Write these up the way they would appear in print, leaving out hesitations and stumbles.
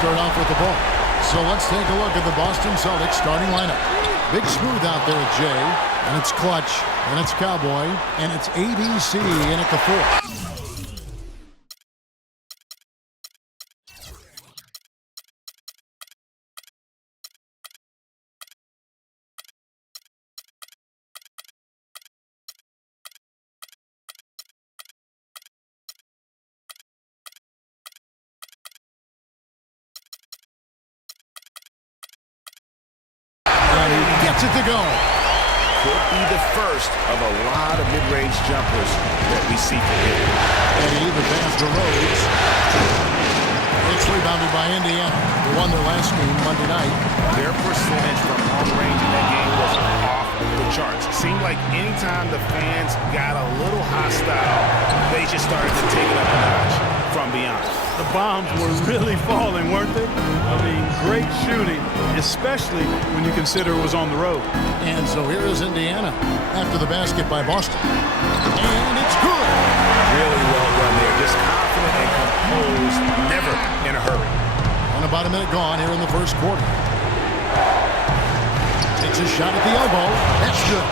start off with the ball. So let's take a look at the Boston Celtics starting lineup. Big Smooth out there at J, and it's Clutch, and it's Cowboy, and it's ABC in at the 4. Gets it to go. Could be the first of a lot of mid-range jumpers that we see from him. Eddie, the pass to Rhodes. It's rebounded by Indiana. They won their last game Monday night. Their percentage from long range in that game was off the charts. It seemed like anytime the fans got a little hostile, they just started to take it up a notch from beyond. The bombs were really falling, weren't they? I mean, great shooting, especially when you consider it was on the road. And so here is Indiana after the basket by Boston. And it's good. Really well done there. Just confident and composed, never in a hurry. And about a minute gone here in the first quarter. Takes a shot at the elbow. That's good.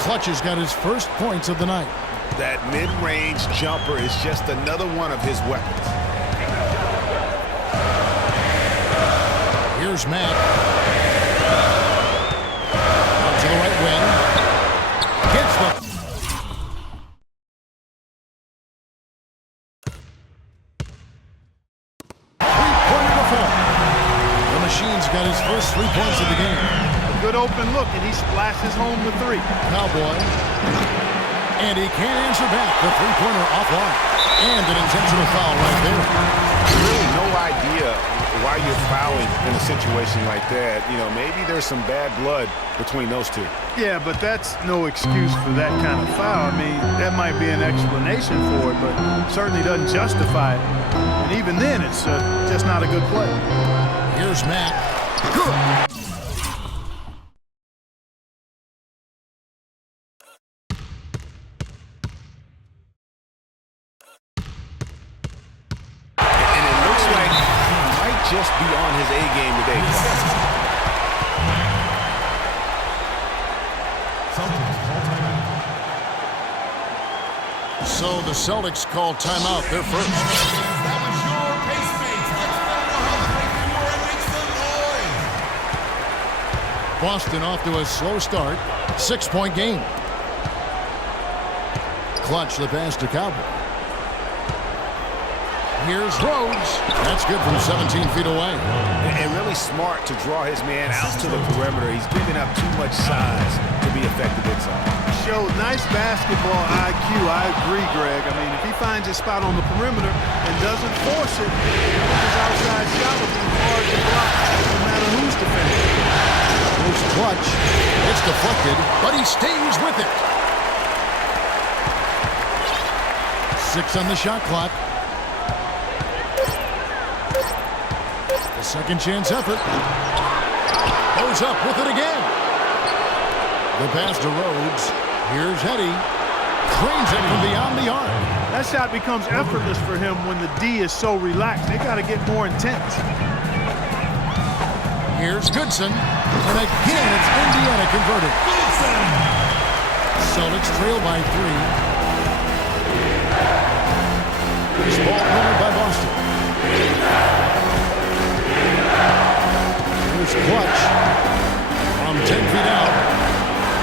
Clutch has got his first points of the night. That mid-range jumper is just another one of his weapons. Here's Matt. Out to the right wing. Gets the... Three-pointer to fall. The Machine's got his first 3 points of the game. A good open look, and he splashes home the 3. Cowboy. And he can't answer back. The three-pointer offline. And an intentional foul right there. Really no idea why you're fouling in a situation like that. You know, maybe there's some bad blood between those two. Yeah, but that's no excuse for that kind of foul. I mean, that might be an explanation for it, but certainly doesn't justify it. And even then, it's just not a good play. Here's Matt. Good. Just be on his A game today. So the Celtics call timeout. They're first. Boston off to a slow start. 6-point game. Clutch the pass to Cowboy. Here's Rhodes. That's good from 17 feet away. And really smart to draw his man out to the perimeter. He's giving up too much size to be effective inside. Showed nice basketball IQ. I agree, Greg. I mean, if he finds his spot on the perimeter and doesn't force it, his outside shot will be hard to block no matter who's defending. Here's Clutch. It's deflected, but he stays with it. 6 on the shot clock. Second chance effort. Goes up with it again. The pass to Rhodes. Here's Eddie. Trains it from beyond the arc. That shot becomes effortless for him when the D is so relaxed. They got to get more intense. Here's Goodson. And again, it's Indiana converted. Celtics trail by 3. This ball cornered by Boston. Here's Clutch from 10 feet out.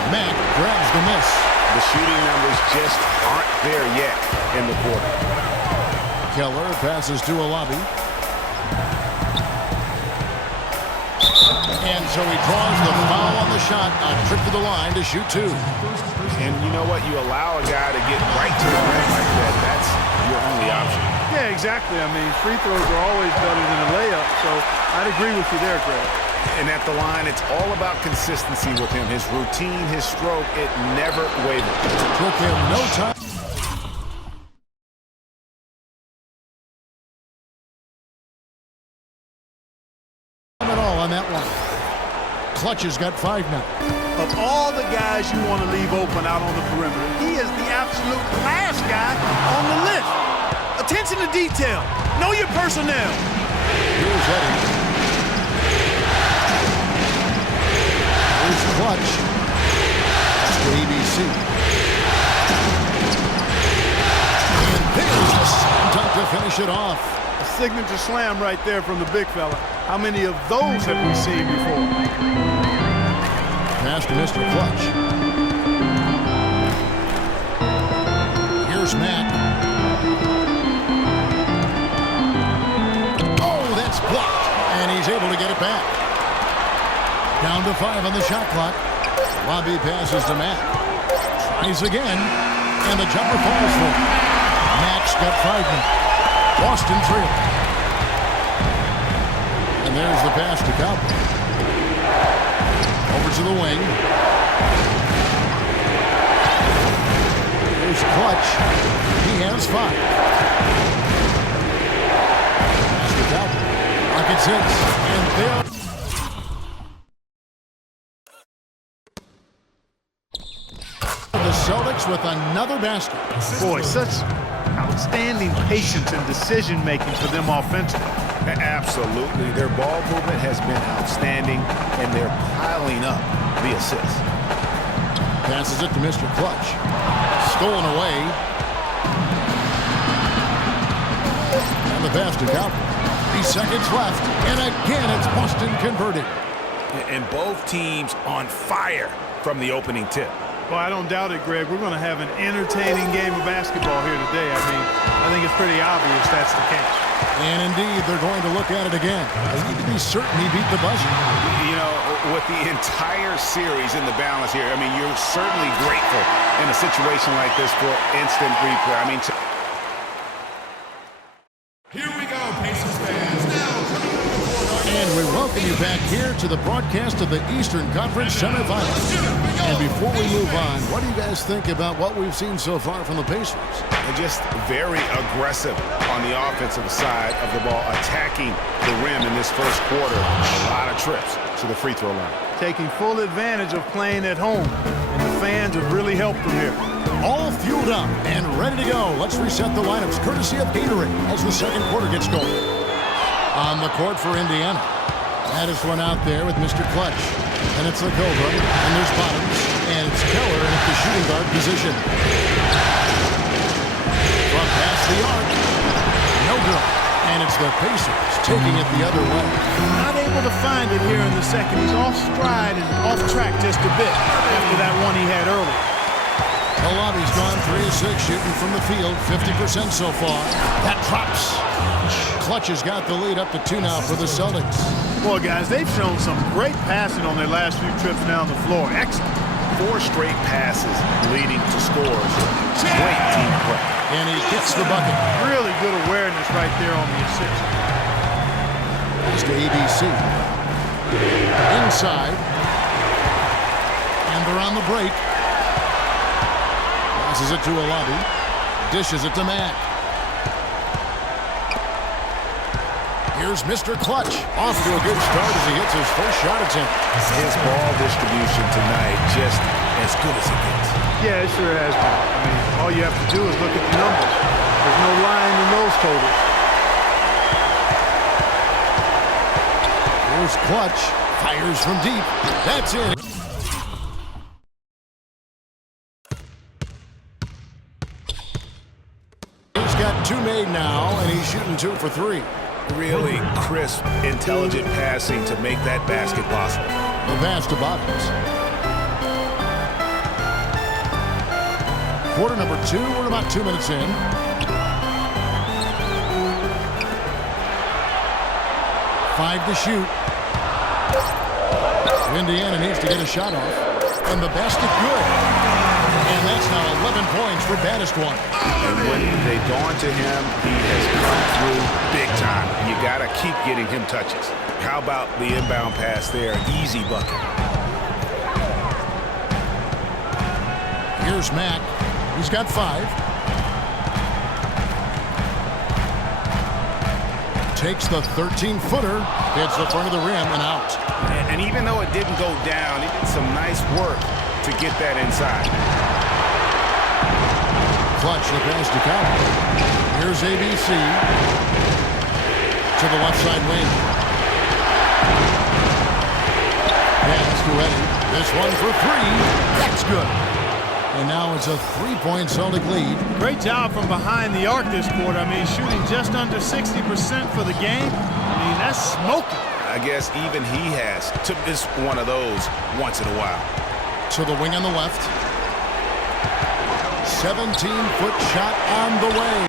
Matt grabs the miss. The shooting numbers just aren't there yet in the quarter. Keller passes to Olabi. And so he draws the foul on the shot. A trip to the line to shoot 2. And you know what? You allow a guy to get right to the rim like that. That's your only option. Yeah, exactly. I mean, free throws are always better than a layup, so I'd agree with you there, Greg. And at the line, it's all about consistency with him. His routine, his stroke, it never wavered. Took him no time. At all on that one. Clutch has got 5 now. Of all the guys you want to leave open out on the perimeter, he is the absolute last guy on the list. Attention to detail. Know your personnel. Here's Eddie. signature slam right there from the big fella. How many of those have we seen before? Pass to Mr. Clutch. Here's Matt. Oh, that's blocked. And he's able to get it back. Down to 5 on the shot clock. Lobby passes to Matt. Tries again. And the jumper falls for him. Max got Friedman. Boston trail. And there's the pass to Cowboy. Over to the wing. Here's Clutch. He has 5. Pass to Cowboy. Rockets hits. And there. The Celtics with another basket. Boy, such outstanding patience and decision-making for them offensively. Absolutely. Their ball movement has been outstanding, and they're piling up the assists. Passes it to Mr. Clutch. Stolen away. And the pass to Cowboy. 3 seconds left. And again, it's Boston converted. And both teams on fire from the opening tip. Well, I don't doubt it, Greg. We're going to have an entertaining game of basketball here today. I think it's pretty obvious that's the case. And indeed, they're going to look at it again. They need to be certain he beat the buzzer. You know, with the entire series in the balance here, I mean, you're certainly grateful in a situation like this for instant replay. I mean, here we go, Pacers fans. Now coming to the court. And we welcome you back here to the broadcast of the Eastern Conference Semifinals. And before we move on, what do you guys think about what we've seen so far from the Pacers? They're just very aggressive on the offensive side of the ball, attacking the rim in this first quarter. A lot of trips to the free throw line. Taking full advantage of playing at home, and the fans have really helped them here. All fueled up and ready to go. Let's reset the lineups courtesy of Gatorade as the second quarter gets going. On the court for Indiana. That is one out there with Mr. Clutch. And it's Lakova, and there's Bottoms, and it's Keller at the shooting guard position. From past the arc, no good. And it's the Pacers taking it the other way. Not able to find it here in the second. He's off stride and off track just a bit after that one he had earlier. The lobby's gone 3 of 6 shooting from the field, 50% so far. That drops. Clutch has got the lead up to 2 now for the Celtics. Boy, guys, they've shown some great passing on their last few trips down the floor. Excellent. 4 straight passes leading to scores. Great team play. And he gets the bucket. Really good awareness right there on the assist. Pass to ABC. Inside. And they're on the break. Passes it to a lobby. Dishes it to Matt. Here's Mr. Clutch. Off to a good start as he hits his first shot attempt. His ball distribution tonight just as good as it gets. Yeah, it sure has been. I mean, all you have to do is look at the numbers. There's no lying in those totals. Here's Clutch. Fires from deep. That's it. He's got 2 made now, and he's shooting 2 for 3. Really crisp, intelligent passing to make that basket possible. The pass to Bottoms. Quarter number 2. We're about 2 minutes in. Five to shoot. Indiana needs to get a shot off. And the basket good. And that's now 11 points for baddest one. And when they've gone to him, he has come through big time. You got to keep getting him touches. How about the inbound pass there? Easy bucket. Here's Mack. He's got 5. Takes the 13-footer. Hits the front of the rim and out. And even though it didn't go down, he did some nice work to get that inside. Clutch the pass to Cowboy. Here's ABC. To the left side wing. Pass to Eddie. This one for 3. That's good. And now it's a 3-point Celtic lead. Great job from behind the arc this quarter. I mean, shooting just under 60% for the game. I mean, that's smoking. I guess even he has to miss one of those once in a while. To the wing on the left. 17-foot shot on the way.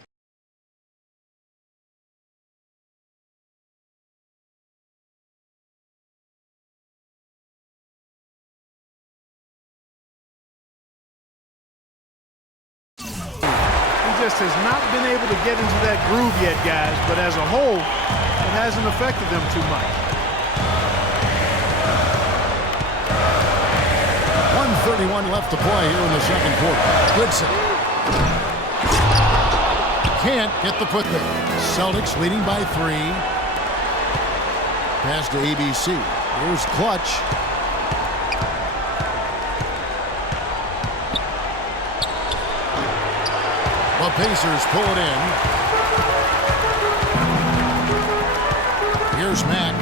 Just has not been able to get into that groove yet, guys, but as a whole, it hasn't affected them too much. 1:31 left to play here in the second quarter. Goodson can't get the put there. Celtics leading by 3. Pass to ABC. Here's Clutch. The Pacers pull it in. Here's Mack.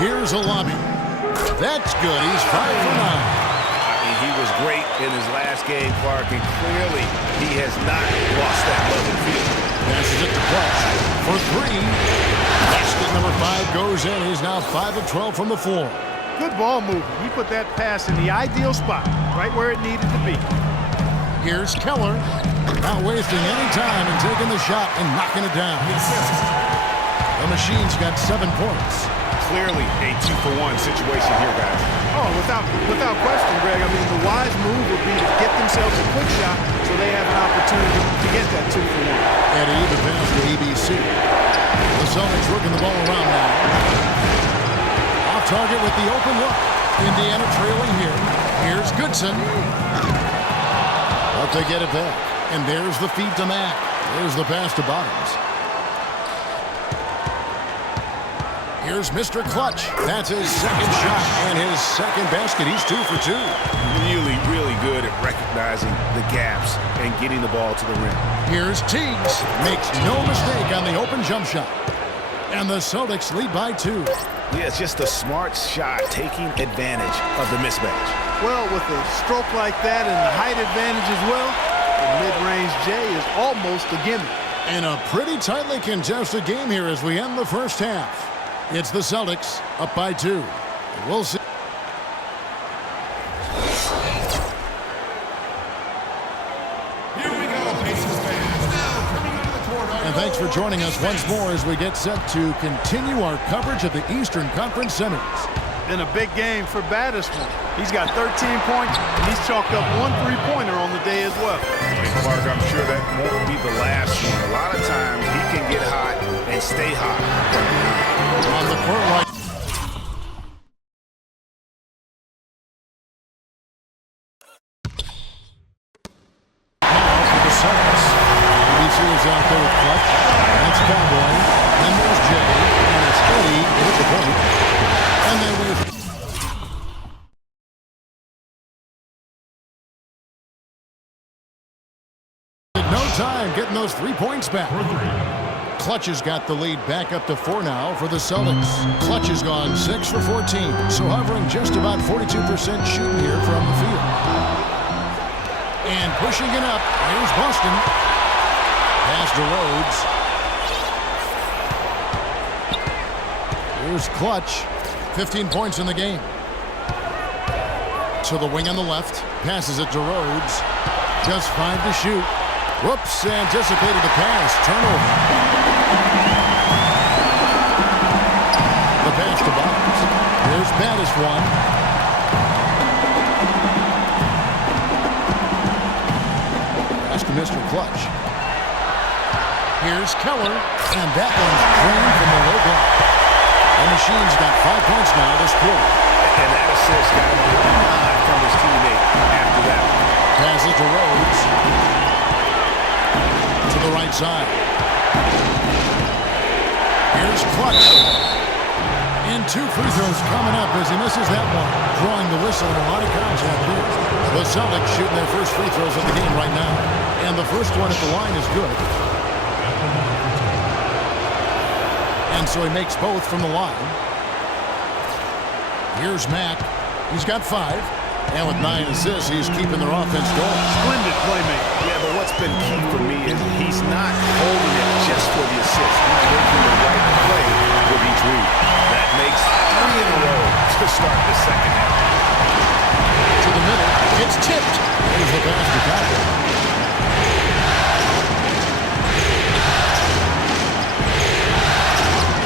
Here's a lobby. That's good. He's 5 for 9. I mean, he was great in his last game, Clark, and clearly he has not lost that love and feel. Passes it to Clutch for 3. Basket number 5 goes in. He's now 5 of 12 from the floor. Good ball movement. He put that pass in the ideal spot, right where it needed to be. Here's Keller. Not wasting any time and taking the shot and knocking it down. The Machine's got 7 points. Clearly a 2-for-1 situation here, guys. Oh, without question, Greg. I mean, the wise move would be to get themselves a quick shot so they have an opportunity to get that 2-for-1. Eddie, the pass to ABC. The Celtics working the ball around now. Off target with the open look. Indiana trailing here. Here's Goodson. But they get it back. And there's the feed to Mack. There's the pass to Bottoms. Here's Mr. Clutch. That's his second shot and his second basket. He's 2 for 2. Really, really good at recognizing the gaps and getting the ball to the rim. Here's Teagues. Makes no mistake on the open jump shot. And the Celtics lead by 2. Yeah, it's just a smart shot, taking advantage of the mismatch. Well, with a stroke like that and the height advantage as well, the mid-range J is almost a gimme. And a pretty tightly contested game here as we end the first half. It's the Celtics up by 2. We'll see. Here we go, Pacers fans. Now coming into the court. And thanks for joining us once more as we get set to continue our coverage of the Eastern Conference Semis. Been a big game for Battisman. He's got 13 points, and he's chalked up 1 3-pointer on the day as well. And Clark, I'm sure that won't be the last one. A lot of times he can get hot and stay hot. On the court line. Now for the Celtics. ABC is out there with Clutch. That's Cowboy. Then there's Jay. And it's Eddie with the point. And then we no time getting those 3 points back. Clutch has got the lead back up to 4 now for the Celtics. Clutch has gone 6 for 14, so hovering just about 42% shooting here from the field. And pushing it up, here's Boston. Pass to Rhodes. Here's Clutch. 15 points in the game. To the wing on the left. Passes it to Rhodes. Just 5 to shoot. Whoops, anticipated the pass. Turnover. The pass to Bottoms. Here's Battis one. Pass to Mr. Clutch. Here's Keller. And that one's drained from the low block. The Machine's got 5 points now this quarter. And that assist got him a nod from his teammate after that one. Pass it to Rhodes. To the right side. Here's Clutch. And 2 free throws coming up as he misses that one. Drawing the whistle and a lot of contact here. The Celtics shooting their first free throws of the game right now. And the first one at the line is good. And so he makes both from the line. Here's Mack. He's got 5. And with 9 assists, he's keeping their offense going. Splendid playmaker. Yeah, but what's been key for me is he's not holding it just for the assist. He's making the right play with each read. That makes 3 in a row to start the second half. To the middle. It's tipped. Here's the pass to Tucker.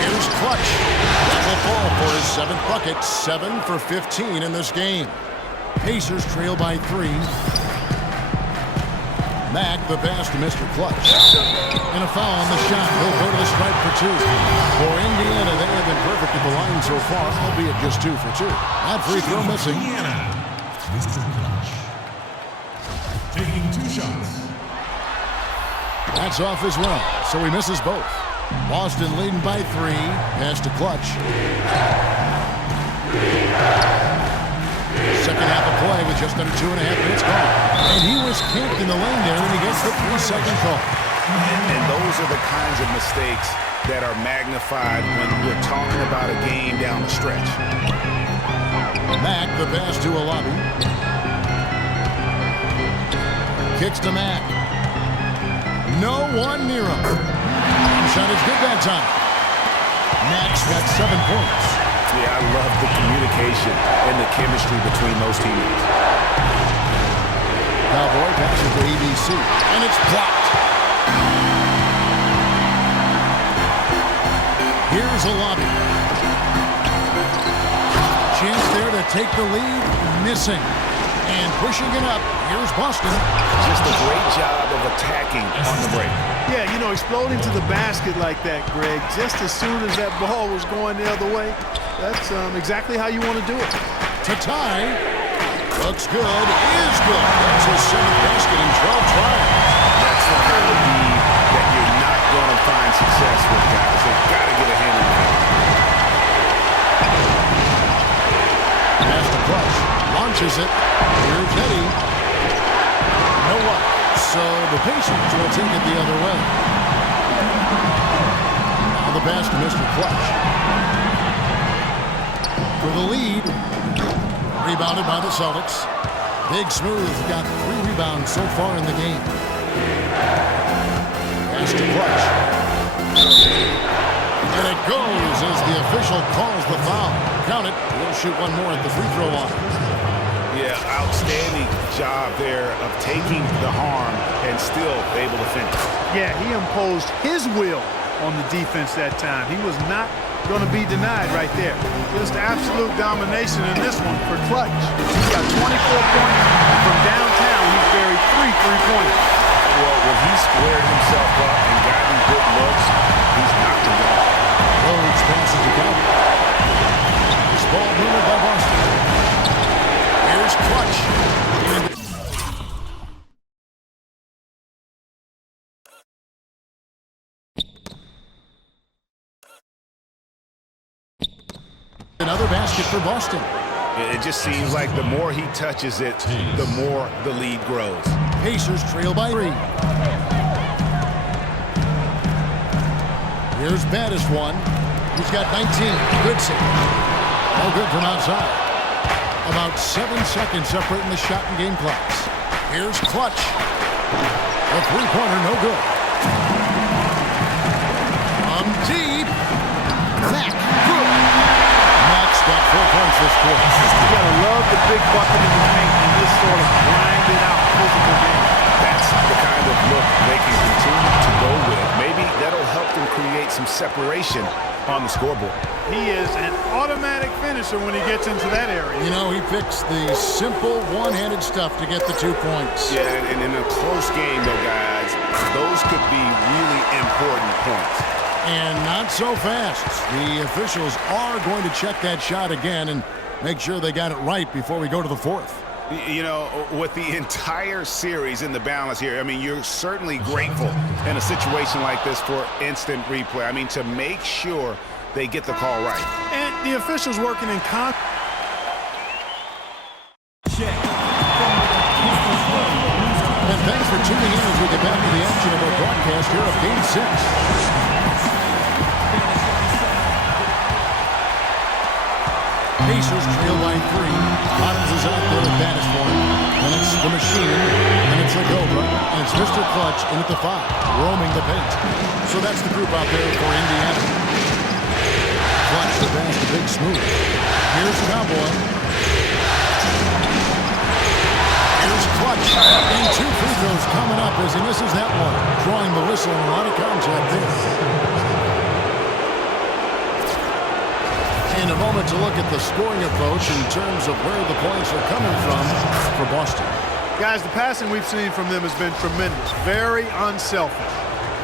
Here's Clutch. That will fall for his 7th bucket. 7 for 15 in this game. Pacers trail by 3. Mack, the pass to Mr. Clutch. And a foul on the shot. He'll go to the stripe for 2. For Indiana, they have been perfect at the line so far, albeit just 2 for 2. That free throw missing. Indiana. Mr. Clutch. Taking 2 shots. That's off as well, so he misses both. Boston leading by 3. Pass to Clutch. Second half of play with just under 2.5 minutes gone. And he was kicked in the lane there, and he gets the 3-second call. And those are the kinds of mistakes that are magnified when we're talking about a game down the stretch. Mack, the pass to Alabi. Kicks to Mack. No one near him. Shot is good that time. Mack's got 7 points. Yeah, I love the communication and the chemistry between those teammates. Cowboy passes to ABC, and it's blocked. Here's Alabi. Chance there to take the lead, missing. And pushing it up, here's Boston. Just a great job of attacking on the break. Yeah, you know, exploding to the basket like that, Greg, just as soon as that ball was going the other way, that's exactly how you want to do it. To tie. Looks good, is good. That's his 7th basket in 12 tries. That's the kind of lead that you're not going to find success with, guys. They've got to get a handle on it. Pass to Clutch. Launches it. Here's Eddie. No luck. So the Pacers will take it the other way. Now the pass to Mr. Clutch. For the lead. Rebounded by the Celtics. Big Smooth got 3 rebounds so far in the game. Pass to Clutch. And it goes as the official calls the foul. Count it. He'll shoot one more at the free throw line. Yeah, outstanding job there of taking the harm and still able to finish. Yeah, he imposed his will on the defense that time. He was not going to be denied right there. Just absolute domination in this one for Clutch. He got 24 points. From downtown, he's buried 3 3-pointers. Well, when he squared himself up and gotten good looks, he's knocked him down. Rhodes passes to Gallagher. This ball moved by Boston. Here's Clutch. Another basket for Boston. It just seems like the more he touches it, the more the lead grows. Pacers trail by 3. Here's Baddest one. He's got 19. Good save. No good from outside. About 7 seconds separating the shot and game clocks. Here's Clutch. A 3-pointer, no good. From deep. Mack, good. Mack's got 4 points this quarter. You gotta love the big bucket in the paint in this sort of grinded out physical game. That's the kind of look they can continue to go with. Maybe that'll help them create some separation on the scoreboard. He is an automatic finisher when he gets into that area. You know, he picks the simple one-handed stuff to get the 2 points. Yeah, and in a close game, though, guys, those could be really important points. And not so fast. The officials are going to check that shot again and make sure they got it right before we go to the 4th. You know, with the entire series in the balance here, I mean, you're certainly grateful in a situation like this for instant replay. I mean, to make sure they get the call right. And the officials working in concert. And thanks for tuning in as we get back to the action of our broadcast here of Game 6. Pacers trail by 3. Bottoms is out there at baddest one. And it's the Machine. And it's Lagova. And it's Mr. Clutch in at the 5, roaming the paint. So that's the group out there for Indiana. Clutch the pass to Big Smooth. Here's Cowboy. Here's Clutch. And 2 free throws coming up as he misses that one. Drawing the whistle and a lot of contact there. In a moment to look at the scoring approach in terms of where the points are coming from for Boston. Guys, the passing we've seen from them has been tremendous. Very unselfish.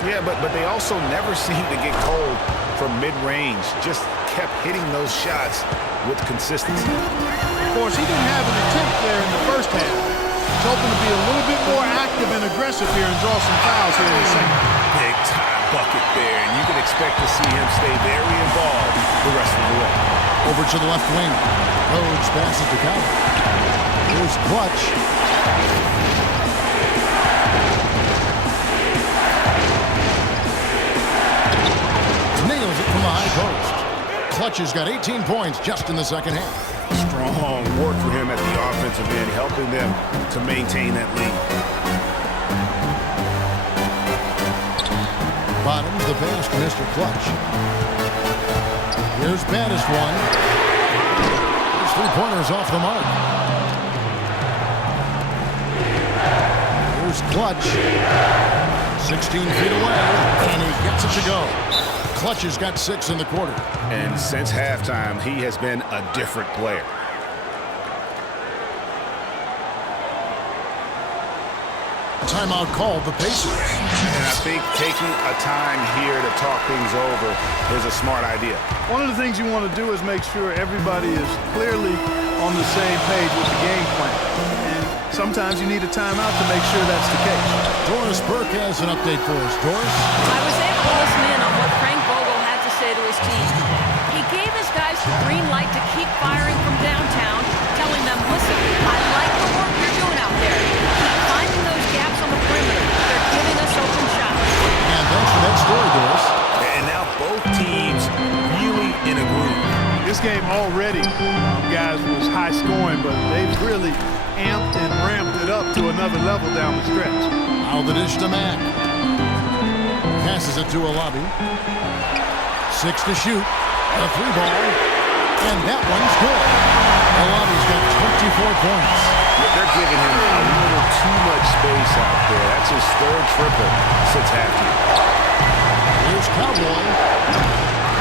Yeah, but they also never seem to get cold from mid-range. Just kept hitting those shots with consistency. Of course, he didn't have an attempt there in the first half. He's hoping to be a little bit more active and aggressive here and draw some fouls here in the second. Big time bucket there, and you can expect to see him stay very involved the rest of the way. Over to the left wing. Rhodes passes to Cowboy. Here's Clutch. Nails it from the high post. Clutch has got 18 points just in the second half. Strong work for him at the offensive end, helping them to maintain that lead. Bottoms the pass to Mr. Clutch. Here's baddest one. His 3-pointers off the mark. Here's Clutch. 16 feet away, and he gets it to go. Clutch has got 6 in the quarter. And since halftime, he has been a different player. Timeout called the Pacers. And I think taking a time here to talk things over is a smart idea. One of the things you want to do is make sure everybody is clearly on the same page with the game plan. And sometimes you need a timeout to make sure that's the case. Doris Burke has an update for us. Doris? I was able to listen in on what Frank Vogel had to say to his team. He gave his guys the green light to keep firing from downtown, telling them, listen, I like the work you're doing out there. Keep finding those gaps on the perimeter. They're giving us open shots. And thanks for that story, Doris. And now both teams really in a groove. This game already, guys, was high scoring, but they've really amped and ramped it up to another level down the stretch. Now the dish to Mack. Passes it to a lobby. 6 to shoot. A 3-ball. And that one's good. Alabi's got 24 points. They're giving him a little too much space out there. That's his 3rd triple since halftime. Here's Cowboy.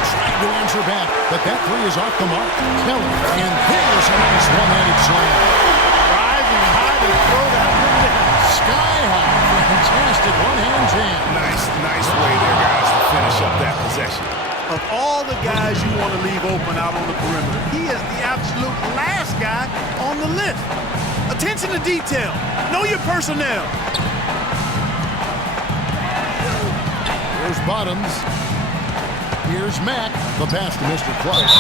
Trying to answer back, but that 3 is off the mark. Kelly. And there's a nice one-handed slam. Rising high to throw that one down. Sky high. Fantastic one-hand jam. Nice way there, guys, to finish up that possession. Of all the guys you want to leave open out on the perimeter, he is the absolute last guy on the list. Attention to detail. Know your personnel. Here's Bottoms. Here's Mack. The pass to Mr. Clutch.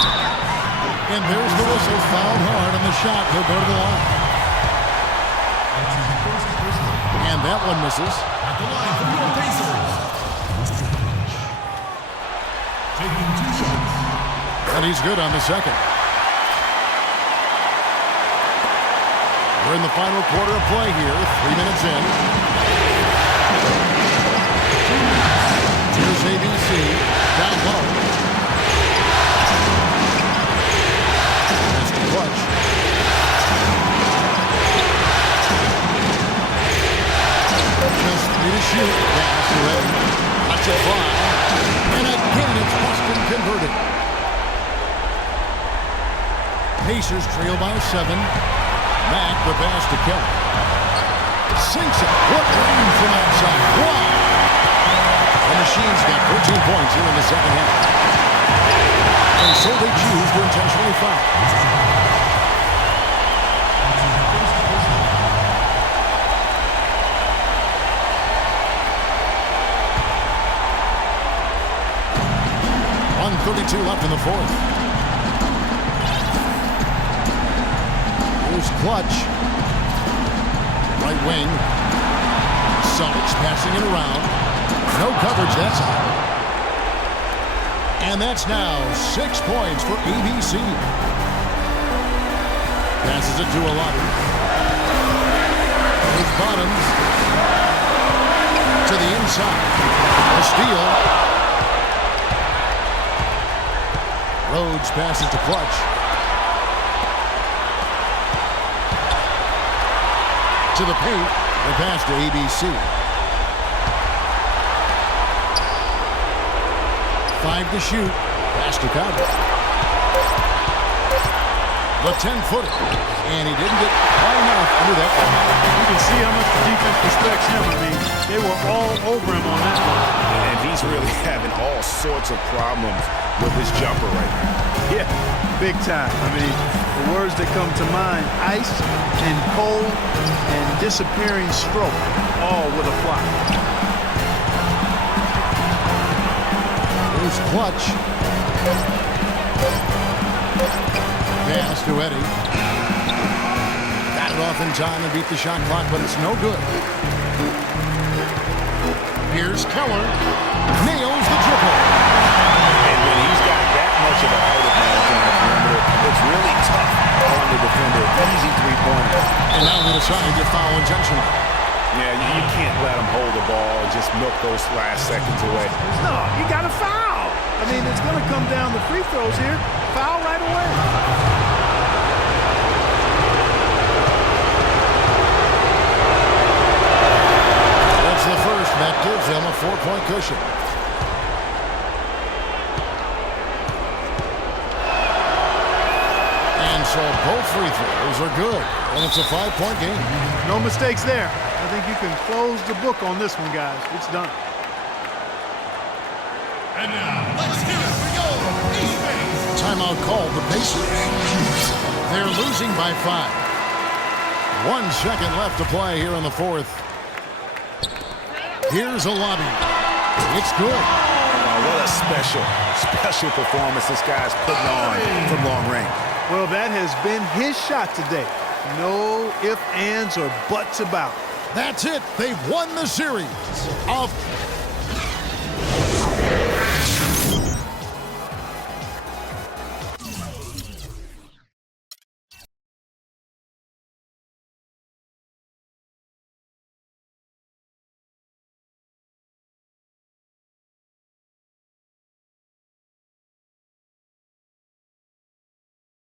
And there's the whistle. Fouled hard on the shot. He'll go to the line. And that one misses. At the line for your Pacers, Mr. Clutch. Taking 2 shots. And he's good on the second. We're in the final quarter of play here. 3 minutes in. Here's ABC. Down low. Mr. Clutch. Just 3 to shoot. Pass ready. That's a fly. And again, it's Boston converted. Pacers trail by 7. Mack, the pass to Kelly. Sinks it. What range from outside. Wow. The Machine's got 14 points here in the second half. And so they choose to intentionally foul. .32 left in the 4th. Here's Clutch. Right wing. Celtics passing it around. No coverage that time. And that's now 6 points for ABC. Passes it to Olabi. With Bottoms. To the inside. A steal. Rhodes passes to Clutch. To the paint. The pass to ABC. 5 to shoot. Pass to Cowboy. The 10-footer. And he didn't get quite enough under that one. You can see how much the defense respects him. I mean, they were all over him on that one. And he's really having all sorts of problems with his jumper right now. Yeah, big time. I mean, the words that come to mind, ice and cold and disappearing stroke, all with a flop. Here's Clutch. Pass to Eddie. Got it off in time and beat the shot clock, but it's no good. Here's Keller. Nails the triple. And when he's got that much of a height advantage on the perimeter, it's really tough on the defender. Easy three-pointer. And now they decide to foul intentionally. Yeah, you can't let him hold the ball and just milk those last seconds away. No, you got to foul. I mean, it's going to come down to free throws here. Foul right away. That's the first. That gives them a 4-point cushion. And so both free throws are good. And it's a 5-point game. No mistakes there. I think you can close the book on this one, guys. It's done. And now, let's hear it for your East Bay. Timeout called the Pacers. They're losing by 5. 1 second left to play here in the fourth. Here's a lobby. It's good. Oh, what a special performance this guy's putting on from long range. Well, that has been his shot today. No ifs, ands, or buts about. That's it. They've won the series. A